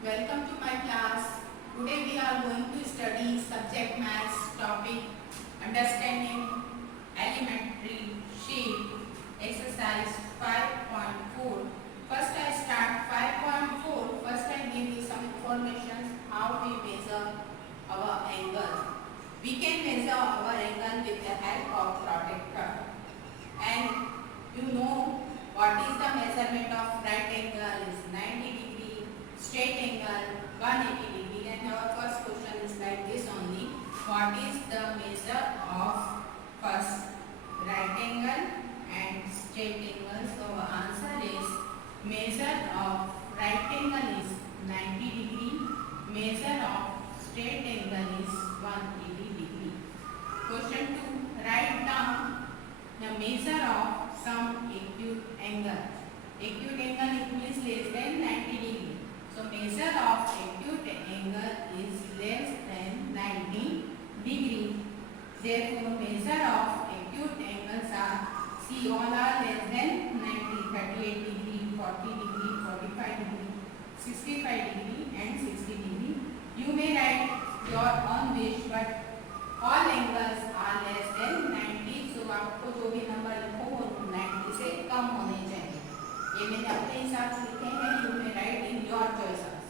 Welcome to my class. Today we are going to study subject maths topic understanding elementary shape exercise 5.4. First I start 5.4. First I give you some information how we measure our angle. We can measure our angle with the help of protractor. And you know what is the measurement of right angle is 90 degree, straight angle 180 degree, and our first question is like this only. What is the measure of first right angle and straight angle? So our answer is measure of right angle is 90 degree, measure of straight angle is 180 degree. Question 2. Write down the measure of some acute angle. Acute angle it means less than 90 degree. So measure of acute angle is less than 90 degree. Therefore measure of acute angles are, see, all are less than 90, 38 degree, 40 degree, 45 degree, 65 degree and 60 degree. You may write your own wish, but all angles are less than 90. So आपको जो भी number लिखो वो 90 से कम होने चाहिए. ये मैंने अपने हिसाब से लिखे हैं. You may write in your choices.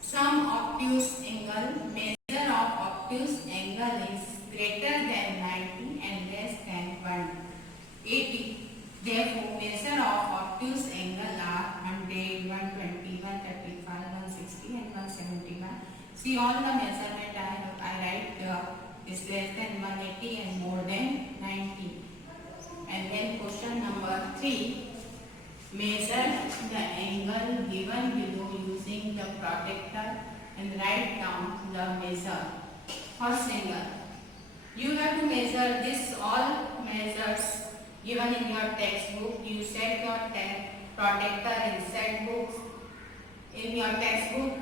Some obtuse angle, measure of obtuse angle is greater than 90 and less than 180. Therefore, measure of obtuse angle are 100, 120, 135, 160 and 171. See all the measurement I write here is less than 180 and more than 90. And then question number 3. Measure the angle given below using the protractor and write down the measure. First angle. You have to measure this all measures given in your textbook. You set your protractor in set books in your textbook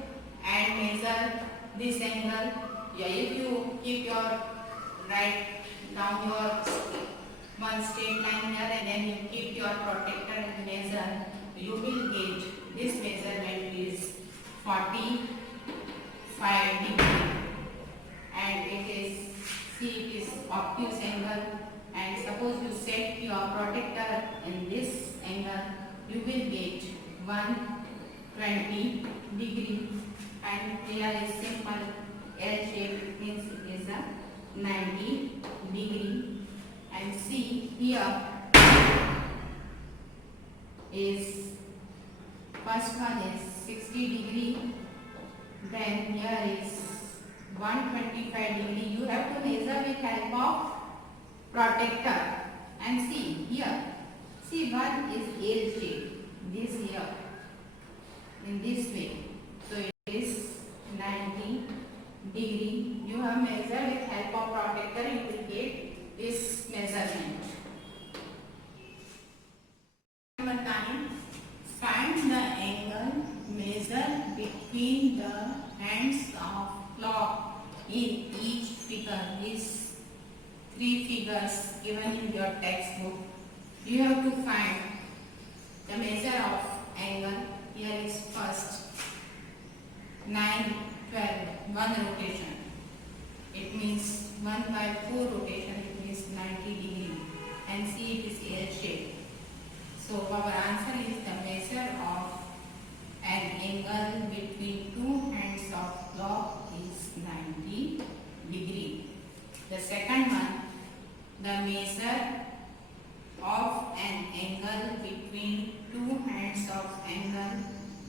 and measure this angle. Yeah, if you keep your write down your one straight line here and then you keep your protractor and measure, you will get this measurement is 45 degree and it is, see, it is obtuse angle, and suppose you set your protractor in this angle, you will get 120 degree, and here is simple L shape, means it is a 90 degree. And see, here is first one is 60 degree, then here is 125 degree. You have to measure with help of protractor. And see here, see, one is L shape, this here in this way, so it is 90 degree. You have measured with help of protractor, you will get this measurement. Number 9. Find the angle measured between the hands of clock in each figure. These 3 figures given in your textbook. You have to find the measure of angle. Here is first 9, 12, 1 rotation. It means 1/4 rotation. It means 90 degree. And see, it is L shape. So our answer is the measure of an angle between 2 hands of clock is 90 degree. The second one, the measure of an angle between 2 hands of angle.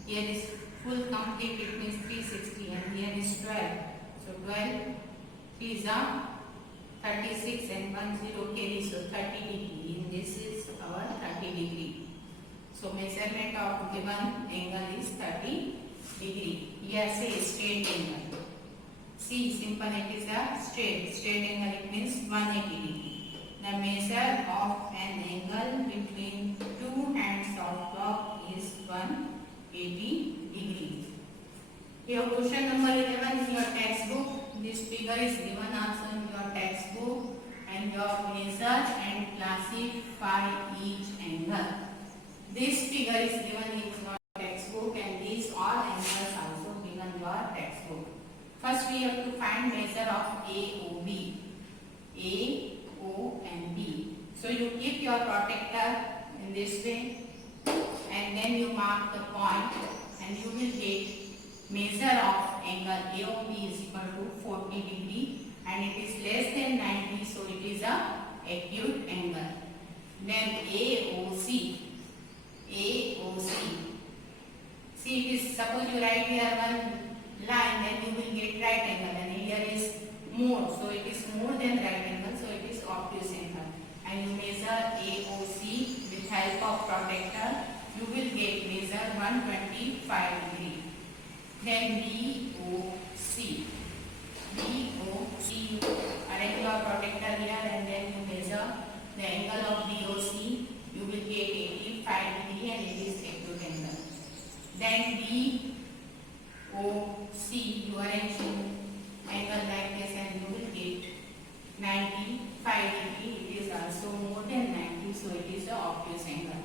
Here is full complete, it means 360, and here is 12. So 12 is 36 and 10 carry, so 30 degree. And this is our 30 degree. So measurement of given angle is 30 degree. Here say straight angle. See, simple, it is a straight angle, it means 180 degree. The measure of an angle between 2 hands of clock is 180 degree. Here question number 11 in your textbook. This figure is given also in your textbook, and your measure and classify each angle. This figure is given in your textbook and these all angles also given in your textbook. First we have to find measure of AOB. A, O and B. So you keep your protractor in this way and then you mark the point and you will get measure of angle AOB is equal to 40 degree and it is less than 90, so it is a acute angle. Then AOC. AOC. See, it is, suppose you write here one line, then you will get right angle and here is more, so it is more than right angle, so it is obtuse angle. And you measure AOC with help of protractor, you will get measure 125 degree. Then BOC. BOC, you arrange your protractor here and then you measure the angle of BOC, you will get 85 degree and it is acute angle. Then DOC, you arrange angle like this and you will get 95 degree, it is also more than 90, so it is the obtuse angle.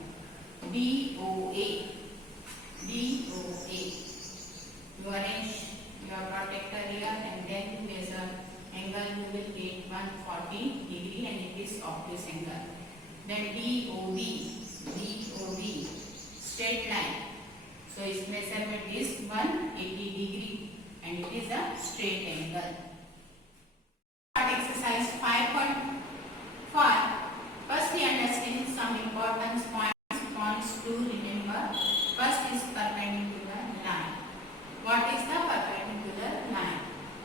DOA. DOA, you arrange your protractor here and then you measure angle, you will get 140 degree and it is obtuse angle. Then DOB, DOB, straight line. So its measurement is 180 degree and it is a straight angle. Exercise 5.1. First we understand some important points to remember. First is perpendicular line. What is the perpendicular line?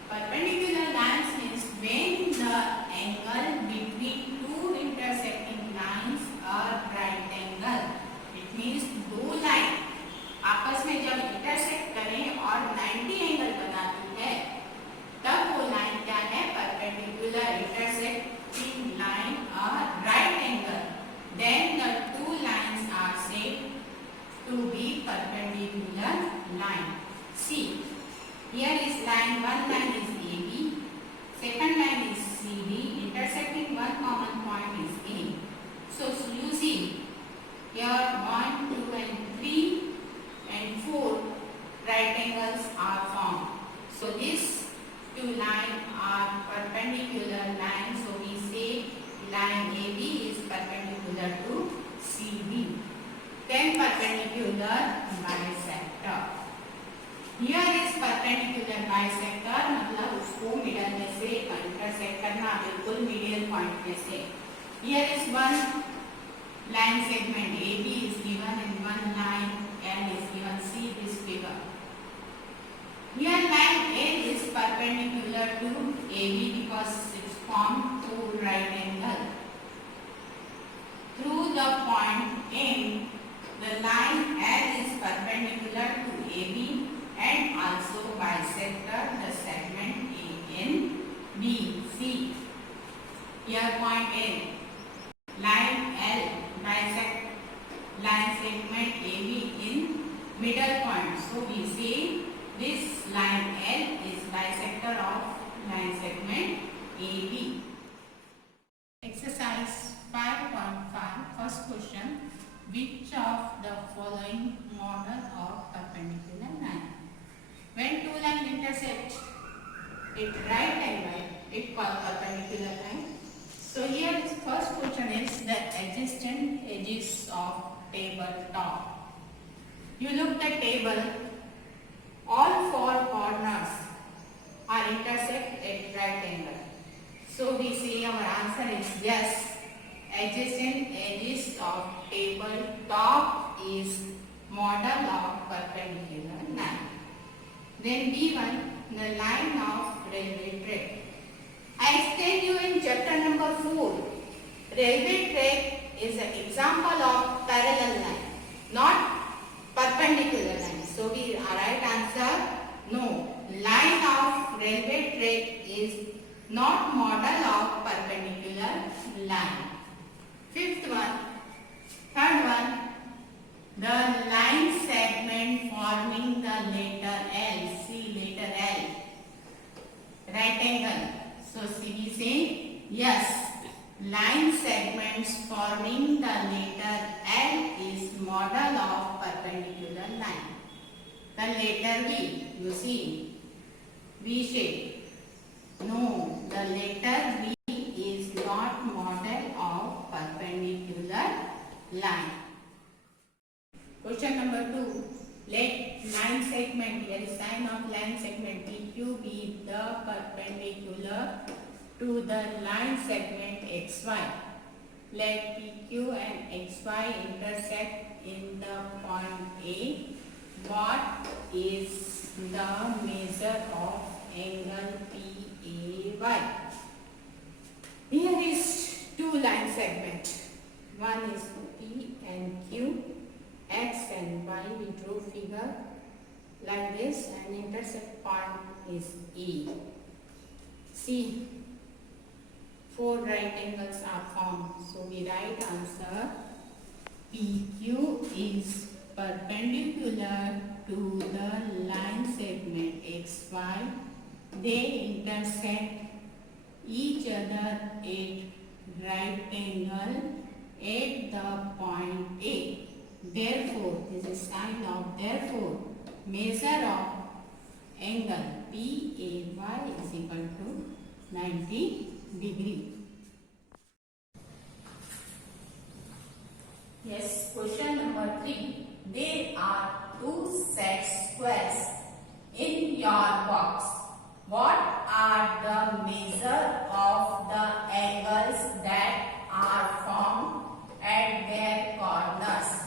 Perpendicular lines means when the angle between two intersecting lines are right angle. It means दो line आपस में जब intersect करें और 90 angle बनाती है तब वो लाइन क्या है? Perpendicular. Intersecting line are right angle, then the two lines are said to be perpendicular line. See, here is line, one line is AB, second line is CD, intersecting one common point is A. So you see, here 1, 2 and 3 and 4 right angles are formed. So these two lines are perpendicular lines, so we say line AB is perpendicular to CD. Then perpendicular bisector. Here is perpendicular bisector, मतलब उसको middle में से intersect करना, बिल्कुल middle point में से. Here is one line segment AB is given and one line L is given. See this figure. Here line L is perpendicular to AB because it formed two right angle. Through the point M, the line L is perpendicular to AB and also bisector the segment ABC. Here point L, line L bisect line segment AB in middle point. So we say this line L is bisector of line segment AB. Exercise 5.5. First question. Which of the following model of perpendicular line? When two lines intersect at right angle, it called perpendicular line. So here is first question is the adjacent edges of tabletop. You look the table, all four corners are intersect at right angle. So we say our answer is yes. Adjacent edges of tabletop is model of perpendicular line. Then B1, the line of railway track. I explained you in chapter number 4. Railway track is an example of parallel line, not perpendicular line. So we right answer no. Line of railway track is not model of perpendicular line. Fifth one, third one, the line segment forming the letter L. See letter L, right angle. So we say yes. line segments forming the letter L is model of perpendicular line. The letter V, you see, V shape. No, the letter V is not model of perpendicular line. Question number 2. Let line segment, here is sign of line segment PQ be the perpendicular to the line segment XY. Let PQ and XY intersect in the point A. What is the measure of angle PAY? Here is two line segments. One is P and Q. X and Y, we drew figure like this, and intersect point is E. See, four right angles are formed. So we write answer PQ is perpendicular to the line segment XY. They intersect each other at right angle at the point A. Therefore, this is sign of therefore, measure of angle PAY is equal to 90 degree. Yes, question number 3. There are two set squares in your box. What are the measure of the angles that are formed at their corners?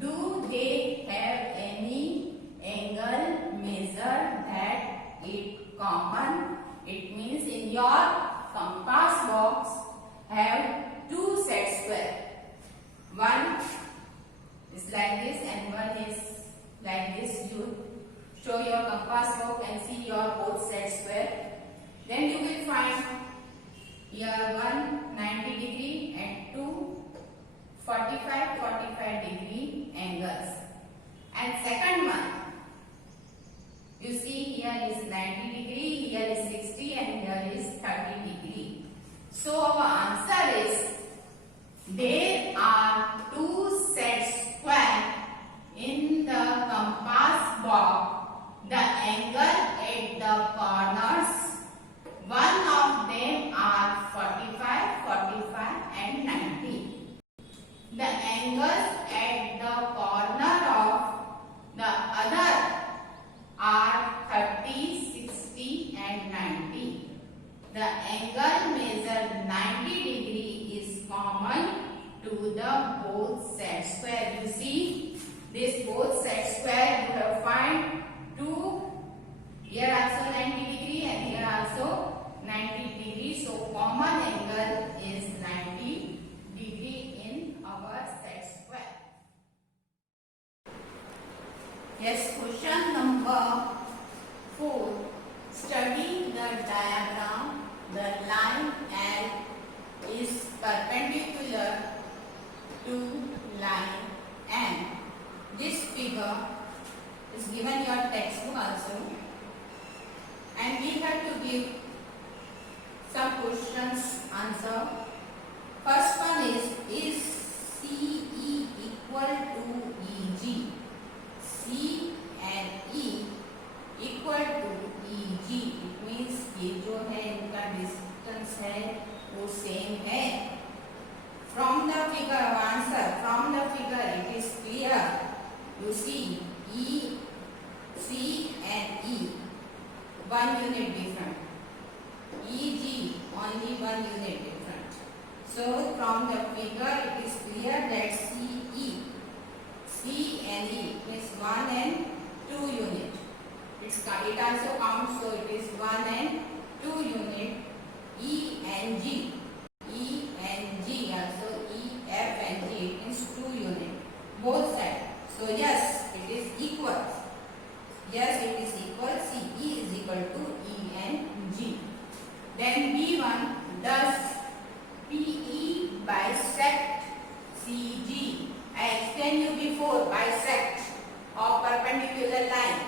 Do they have any angle measure that is common? It means in your compass box have two set square. One is like this and one is like this. You show your compass box and see your both set square. Then you will find here one 90 degree and two 45 degree angles. And second one, you see here is 90 degree, here is 60 and here is 30 degree. So our answer is there are two set square in the compass box. The angle at the corners, one of them are 45 and 90. The angles at the corner of the other are 30, 60 and 90. The angle measured 90 degree is common to the both set square. You see this both set square you have find two, here also 90 degree and here also 90 degree. So common angle is 90 degree in our set square. Yes, question number 4. Study the diagram. The line L is perpendicular to line N. This figure is given your textbook also, and we have to give some questions answer. First one is CE equal to EG? C and E equal to EG. It means ये जो है इनका distance है वो same है. From the figure answer, from the figure it is clear. You see E, C and E 1 unit different. EG only 1 unit different. So from the figure it is clear that CE, C and E is 1 and 2 unit. It also counts, so it is 1 and 2 unit. E and G, E and G also E, F and G, it means 2 unit both sides. So yes, it is equal. Yes, it is equal. CE is equal to E and G. Then B1, does PE bisect CG? I explained you before, bisect of perpendicular line.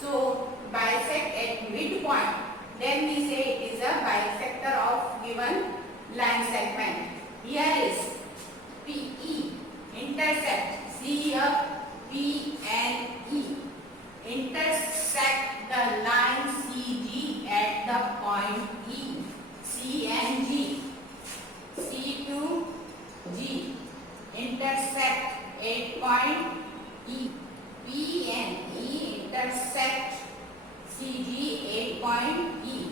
So bisect at midpoint, then we say it is a bisector of given line segment. Here is PE, intersect. See here, P and E. Intersect the line CG at the point E. C and G. C to G. Intersect at point E. P and E intersect CG at point E,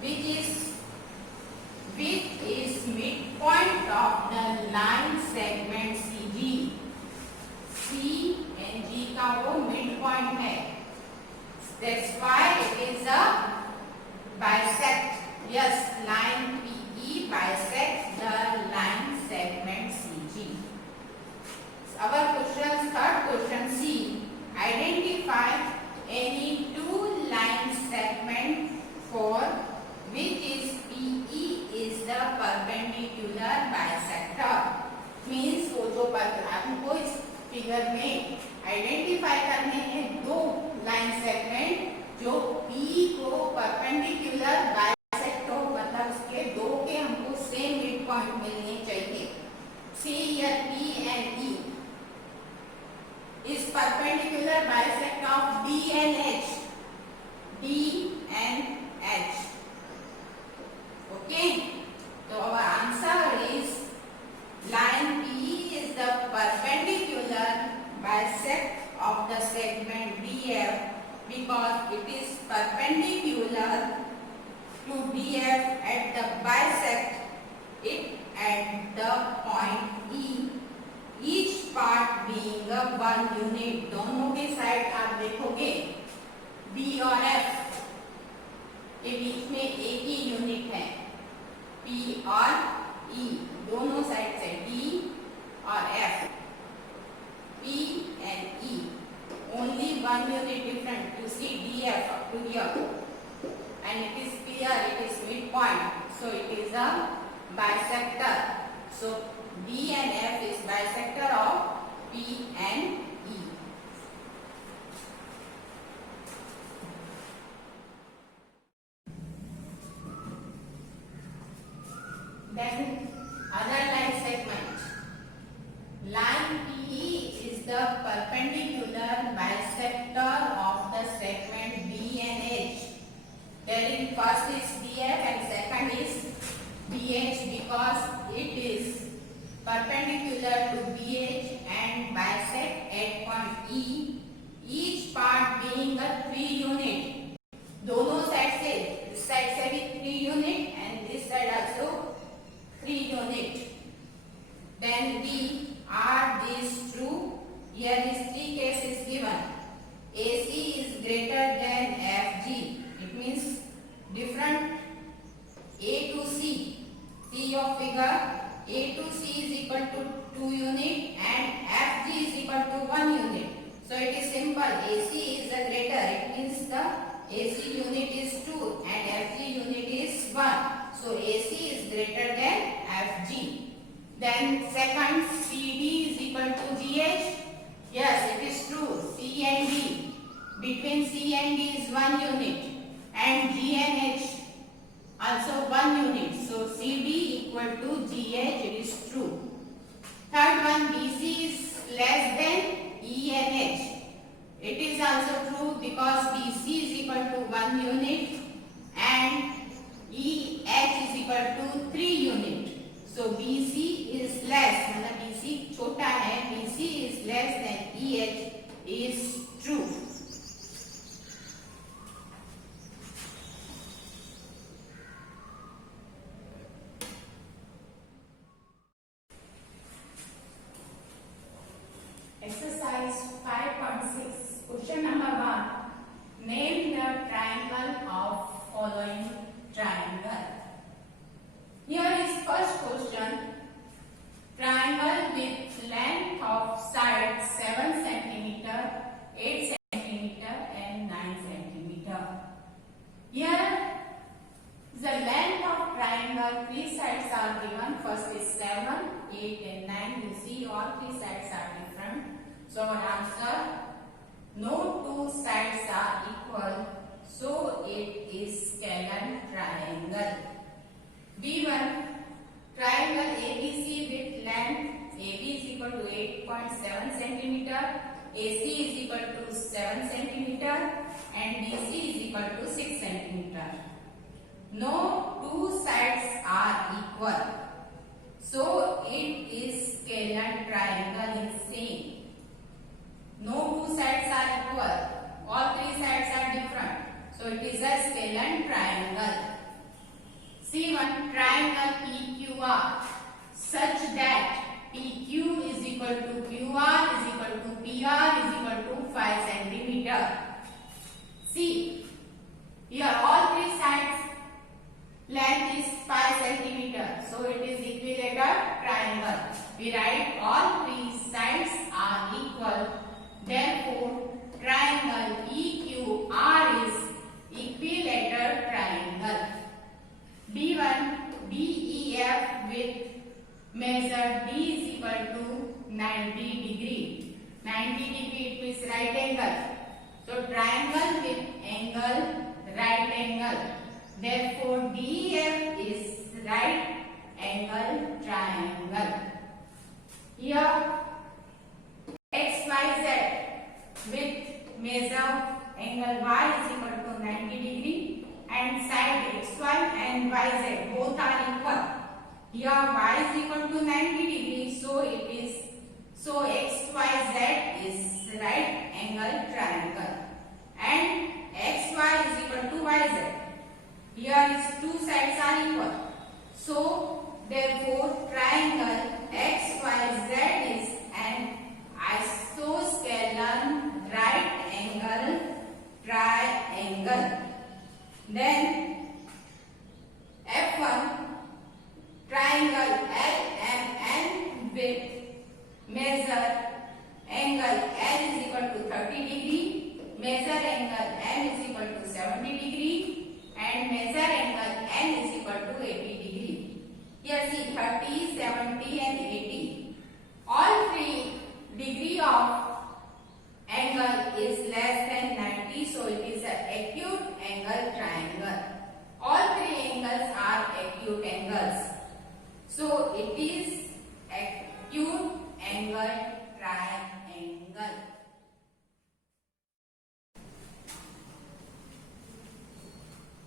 which is midpoint of the line segment CG. C and G का वो midpoint है. That's why it is a bisect. Yes, line PE bisects the line segment CG. Our questions, third question C. Identify any two line segment for which is PE is the perpendicular bisector. Means वो जो हमको इस figure में identify करने हैं दो line segment जो PE को परपेंडिकुलर बाइसेक्ट हो, मतलब उसके दो के हमको सेम मिड पॉइंट मिलने चाहिए. See here P and E is perpendicular bisect of D and H. D and H. Okay. So our answer is line PE is the perpendicular bisect of the segment DF because it is perpendicular to DF at the bisect it at the point E. Each part being a one unit. दोनों के side आप देखोगे B और F के बीच में एक ही unit है. P और E दोनों साइड से D और F. P and E only one unit different. You see DF up to here and it is clear it is midpoint, so it is a bisector. So D and F is bisector of P and E. Then other line segment. Line PE is the perpendicular bisector of the segment B and H. Telling first is DF and second is BH because it is perpendicular to BH and bisect at point E. Each part being a 3 unit. दोनों side से, इस side से भी 3 unit and this side also 3 unit. Then B, are these true? Here is 3 cases given. AC is greater than FG. It means different A to C. See your figure. A to C is equal to 2 unit and FG is equal to 1 unit. So it is simple. AC is the greater. It means the AC unit is 2 and FG unit is 1. So AC is greater than FG. Then second, CD is equal to GH. Yes, it is true. C and D. Between C and D is 1 unit and G and H also 1 unit. So CD equal to GH, it is true. Third one, BC is less than E and H. It is also true because BC is equal to 1 unit and EH is equal to 3 unit. So BC is less, मतलब BC छोटा है, BC is less than EH is true. Exercise 5.6. Question number 1. Name the triangle of following triangle. Here is first question. Triangle with length of side 7 cm, 8 cm and 9 cm. Here the length of triangle, 3 sides are given. First is 7, 8 and 9. You see all 3 sides are different. So our answer, no 2 sides are equal. So it is scalar triangle. B1. AC is equal to 7 centimeter and BC is equal to 6 centimeter. No two sides are equal, so it is scalene triangle is same. No two sides are equal, all three sides are different, so it is a scalene triangle. See one triangle PQR such that PQ is equal to QR is equal to PR is equal to 5 centimeter. See, here all three sides length is 5 centimeter, so it is equilateral triangle. We write all three sides are equal, therefore triangle EQR is equilateral triangle. B1 BEF with measure D is equal to 90 degree. 90 degree it means right angle. So triangle with angle right angle. Therefore DEF is right angle triangle. Here XYZ with measure angle Y is equal to 90 degree and side XY and YZ both are equal. Here Y is equal to 90 degree, so XYZ is right angle triangle and XY is equal to YZ. Here is two sides are equal, so therefore triangle XYZ is an isosceles right angle triangle. Then F1 triangle LMN with measure angle L is equal to 30 degree, measure angle M is equal to 70 degree and measure angle N is equal to 80 degree. Here see 30, 70 and 80. All three degree of angle is less than 90, so it is an acute angle triangle. All three angles are acute angles, so it is acute angle triangle.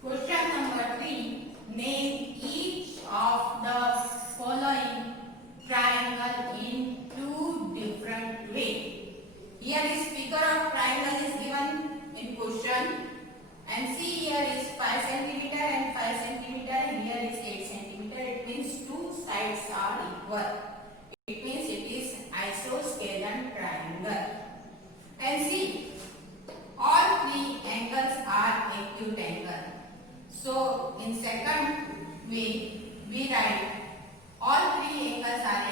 Question number 3. Name each of the following triangle in two different ways. Here is figure of triangle is given in question, and see here is 5 centimeter and 5 centimeter and here is 8 centimeter. It means two sides are equal. It means it is isosceles triangle. And see, all three angles are acute angle. So in second way we write all three angles are